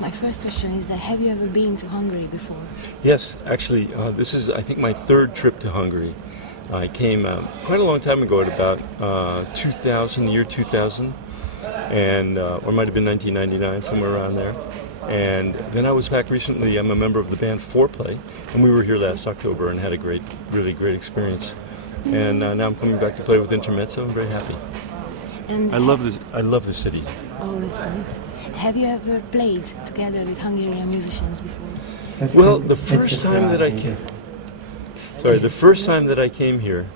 my first question is that have you ever been to Hungary before? Yes, actually, this is, I think, my third trip to Hungary. I came quite a long time ago at about 2000, year 2000, and or it might have been 1999, somewhere around there. And then I was back recently. I'm a member of the band Foreplay, and we were here last October and had a really great experience. And now I'm coming back to play with Intermezzo. I'm very happy. And I love the city. Oh, that's nice. Have you ever played together with Hungarian musicians before? Well, the first time that I came here,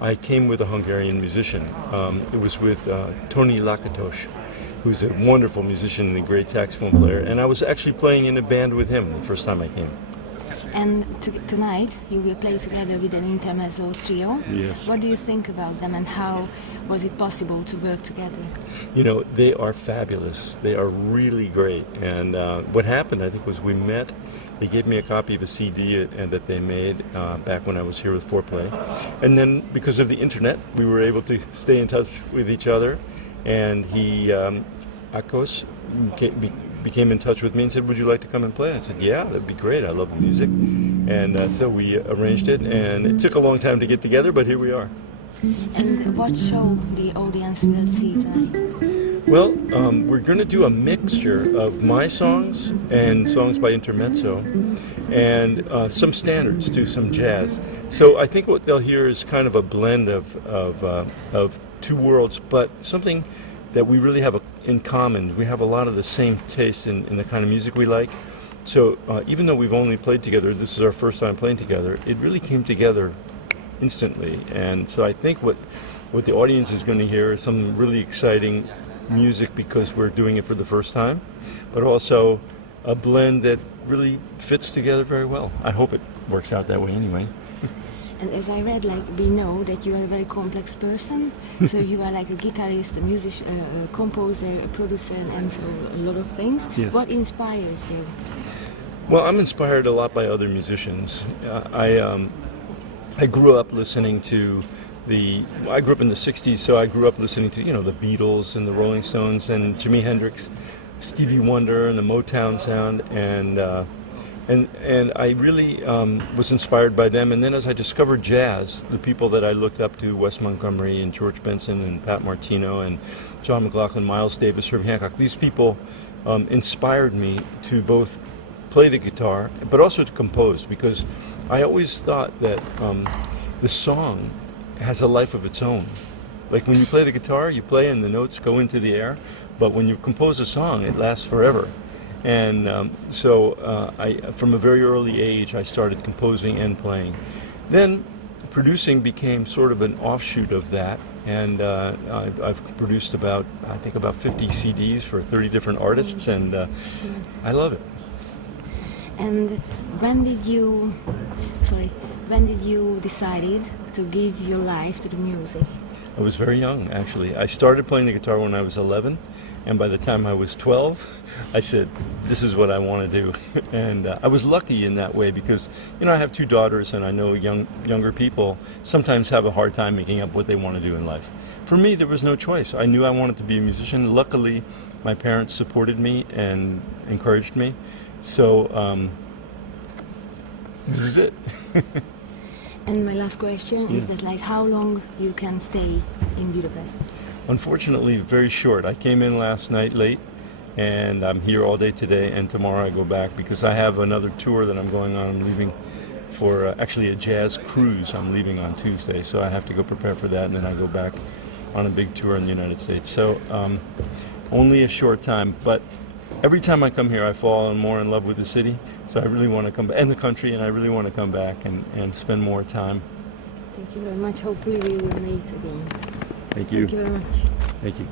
I came with a Hungarian musician. It was with Tony Lakatos, who's a wonderful musician and a great saxophone player. And I was actually playing in a band with him the first time I came. And tonight you will play together with an Intermezzo trio. Yes. What do you think about them, and how was it possible to work together? You know, they are fabulous. They are really great. And what happened, I think, was we met. They gave me a copy of a CD that they made back when I was here with Foreplay. And then, because of the internet, we were able to stay in touch with each other. And he, Akos, became in touch with me and said, "Would you like to come and play?" And I said, "Yeah, that'd be great. I love the music." And so we arranged it, and it took a long time to get together, but here we are. And what show the audience will see tonight? Well, we're going to do a mixture of my songs and songs by Intermezzo, and some standards, too, some jazz. So I think what they'll hear is kind of a blend of two worlds, but something that we really have in common. We have a lot of the same taste in the kind of music we like. So even though we've only played together, this is our first time playing together, it really came together instantly. And so I think what the audience is going to hear is some really exciting music because we're doing it for the first time, but also a blend that really fits together very well. I hope it works out that way anyway. And as I read, we know that you are a very complex person. So you are like a guitarist, a musician, a composer, a producer, and so a lot of things. Yes. What inspires you? Well, I'm inspired a lot by other musicians. I grew up listening to I grew up in the 60s, so I grew up listening to, the Beatles and the Rolling Stones and Jimi Hendrix, Stevie Wonder and the Motown sound, and I really was inspired by them. And then as I discovered jazz, the people that I looked up to, Wes Montgomery and George Benson and Pat Martino and John McLaughlin, Miles Davis, Herbie Hancock, these people inspired me to both play the guitar but also to compose, because I always thought that the song has a life of its own. Like when you play the guitar, you play and the notes go into the air, but when you compose a song, it lasts forever. And so from a very early age, I started composing and playing. Then producing became sort of an offshoot of that, and I've produced about 50 CDs for 30 different artists, and I love it. And when did you decided to give your life to the music? I was very young, actually. I started playing the guitar when I was 11, and by the time I was 12, I said, this is what I want to do. And I was lucky in that way because, I have two daughters, and I know younger people sometimes have a hard time making up what they want to do in life. For me, there was no choice. I knew I wanted to be a musician. Luckily, my parents supported me and encouraged me. So, this is it. And my last question is that, how long you can stay in Budapest? Unfortunately, very short. I came in last night late, and I'm here all day today, and tomorrow I go back because I have another tour that I'm going on. I'm leaving for actually a jazz cruise. I'm leaving on Tuesday, so I have to go prepare for that, and then I go back on a big tour in the United States. So only a short time, but every time I come here, I fall more in love with the city. So I really want to come back, and the country, and I really want to come back and spend more time. Thank you very much. Hopefully we will meet again. Thank you. Thank you very much. Thank you.